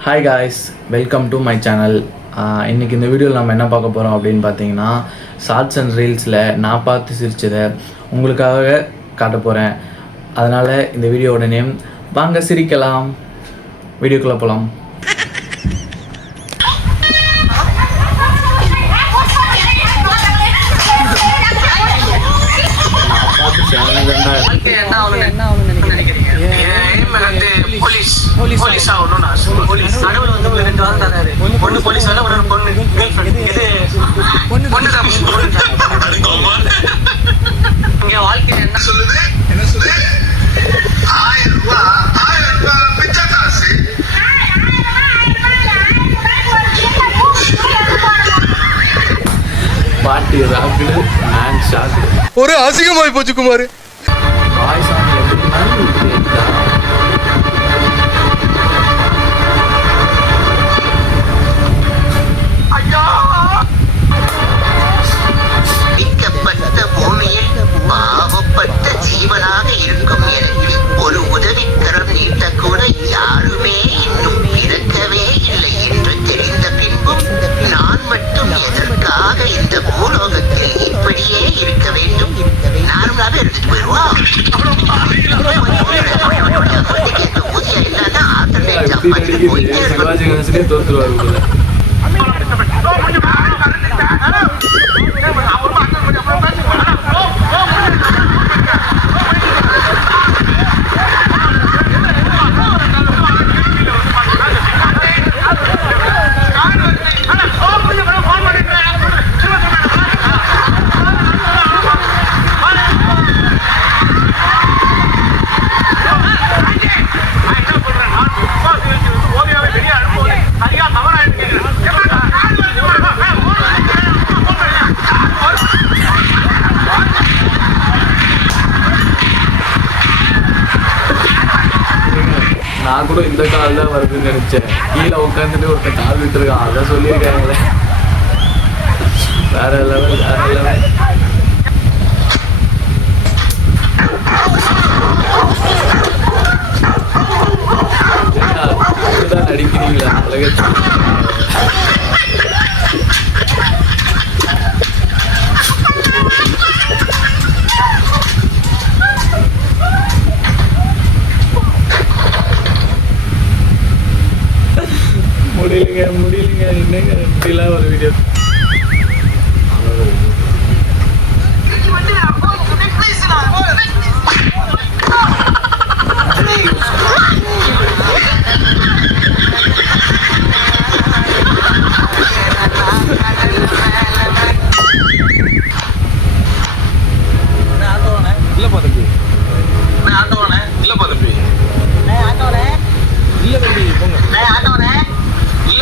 Hi guys welcome to my channel இன்றைக்கி இந்த வீடியோவில் நம்ம என்ன பார்க்க போகிறோம் அப்படின்னு பார்த்தீங்கன்னா ஷார்ட்ஸ் அண்ட் ரீல்ஸில் நான் பார்த்து சிரிச்சதை உங்களுக்காக காட்ட போகிறேன் அதனால் இந்த வீடியோவோட நேம் வாங்க சிரிக்கலாம். வீடியோக்குள்ளே போகலாம் போலீஸ் போலீஸ் ஆகணும்னு ஆசை. கடவுள் வந்து உங்களுக்கு ரெண்டு வாரம் தராரு. ஒண்ணு போலீஸ் வேலை ஒரு பொண்ணு கேர்ள் ஃப்ரெண்ட் இது பொண்ணு தான் இங்க வாழ்க்கையில என்ன சொல்லுது? என்ன சொல்லுது? ஆயிரம் ரூபாய் ஆயிரம் ரூபாய் பிச்சை காசு. பாட்டி ராக்குடு நான் ஷாக்கு ஒரு அசிங்கமாய் போச்சு குமார். கணேசனே தோத்துருவார் கூட இந்த கால் தான் வருதுன்னு நினைச்சேன். கீழே உட்காந்துட்டு ஒருத்தன் கால் விட்டுருக்கான். அதான் சொல்லியிருக்காங்களே. வேற லெவல் வேற லெவல் நடிக்கிறீங்களா? அழகா முடியலைங்க முடியலைங்க. என்னங்க இப்படிலாம் ஒரு வீடியோ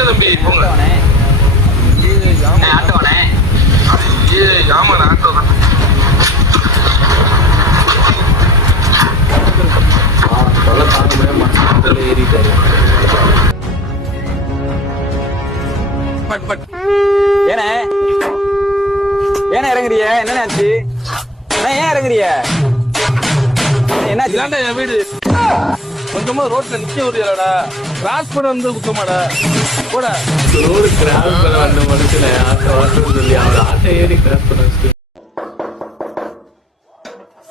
தம்பி போங்க ஆட்டோனே ஏ ஆமா நான் ஆட்டோ தான். ஏனே? ஏனே இறங்குறிய? என்ன ஆச்சு ஏன் இறங்குறிய? என்னாச்சு? இதாண்டா என் வீடு. கொஞ்சமா ரோட்ல நிக்க முடியலடா கிராஸ் பண்ண வந்து குத்தமாடா. போடா. ரோடு கிராஸ் பண்ண வந்த மனுஷனை ஆட்டோ ஆட்டோன்னு சொல்லி அவர் ஆட்டோ ஏறி கிராஸ் பண்ண வச்சுட்டு.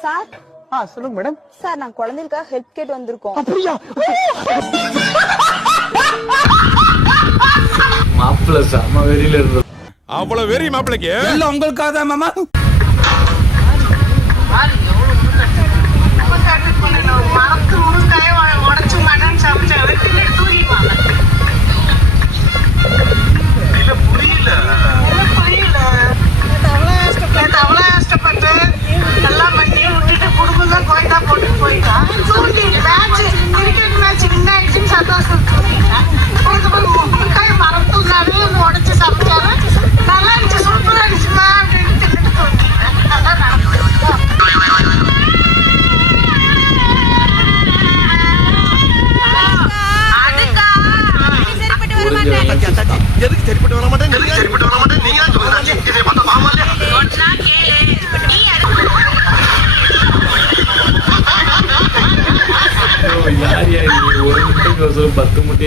சார் ஆ சொல்லுங்க மேடம் சார் நான் குழந்தைகளுக்காக ஹெல்ப் கேட் வந்திருக்கோம். மாப்பிள்ள செம்ம வெறியில இருந்தது அவ்வளவு வெறி மாப்பிளைக்கு எல்லாம் உங்களுக்காக தான் மாமா. மரத்து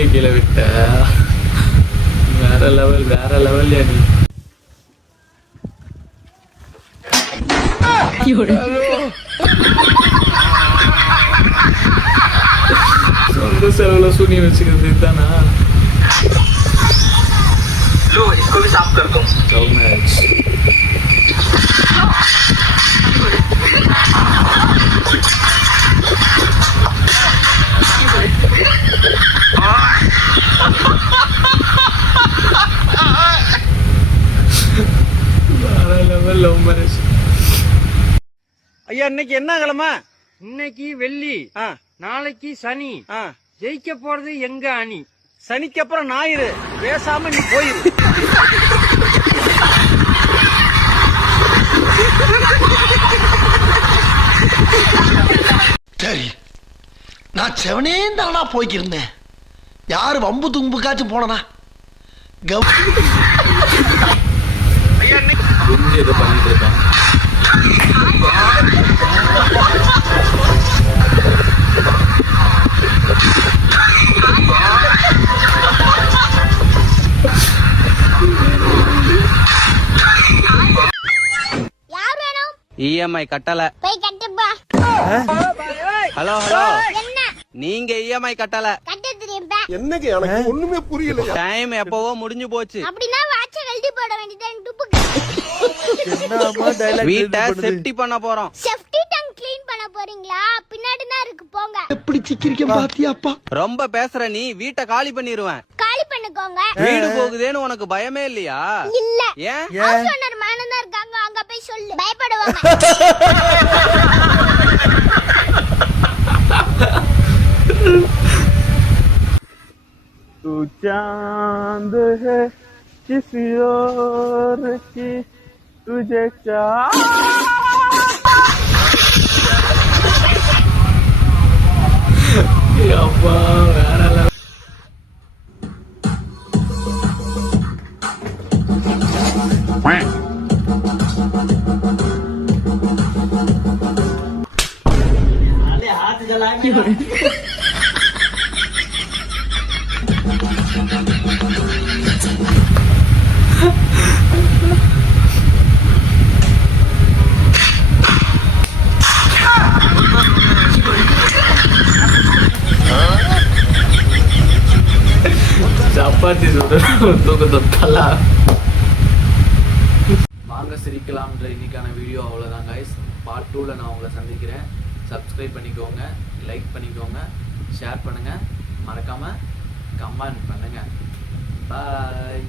பத்து முட்டையை கீழே விட்ட வேற லெவல் வேற லெவல்யா நீ சொந்த செலவுல சுனி வச்சுக்கிறது இதுதானா लो इसको भी साफ कर दूं லெவல் லவ் மேரேஜ் ஐயா இன்னைக்கு என்ன கிழமை? இன்னைக்கு வெள்ளி. நாளைக்கு சனி. ஜெயிக்க போறது எங்க அணி? சனிக்கு அப்புறம் ஞாயிறு. பேசாம நீ போயிரு. சரி. நான் செவனே தானா போய்க்கிருந்தேன். யாரு வம்பு தும்புக்காச்சும் போனனா? கவ புரிஞ்சு இதை பண்ணிட்டு இருக்கான் யார் வேணும் இஎம்ஐ கட்டல. போய் கட்டுப்பா. ஹலோ ஹலோ என்ன? நீங்க இஎம்ஐ கட்டல. கட்ட தெரியும் டைம் எப்பவோ முடிஞ்சு போச்சு. அப்படின்னா வாட்ச கழட்டி போட வேண்டியது துப்புக்கு வீட்டை செப்டி பண்ண போறோம் செஃப்டி டேங்க் க்ளீன் பண்ண போறீங்களா பின்னாடி தான் இருக்கு போங்க எப்படி சிக்கிரிக்க பாத்தியாப்பா ரொம்ப பேசுற நீ வீட்டை காலி பண்ணிருவேன் காலி பண்ணுக்கோங்க வீடு போகுதேன்னு உனக்கு பயமே இல்லையா இல்ல ஏன் ஹவுஸ் ஓனர் மேனதா இருக்காங்க அங்க போய் சொல்லு பயப்படுவாங்க तू चांद है किसी और की 뚜제자. வேற வாங்க சிரிக்கலாம்ன்ற இன்னைக்கான வீடியோ அவ்வளோதான் கைஸ் பார்ட் டூவில் நான் உங்களை சந்திக்கிறேன். சப்ஸ்கிரைப் பண்ணிக்கோங்க லைக் பண்ணிக்கோங்க ஷேர் பண்ணுங்கள் மறக்காமல் கமெண்ட் பண்ணுங்கள் பாய்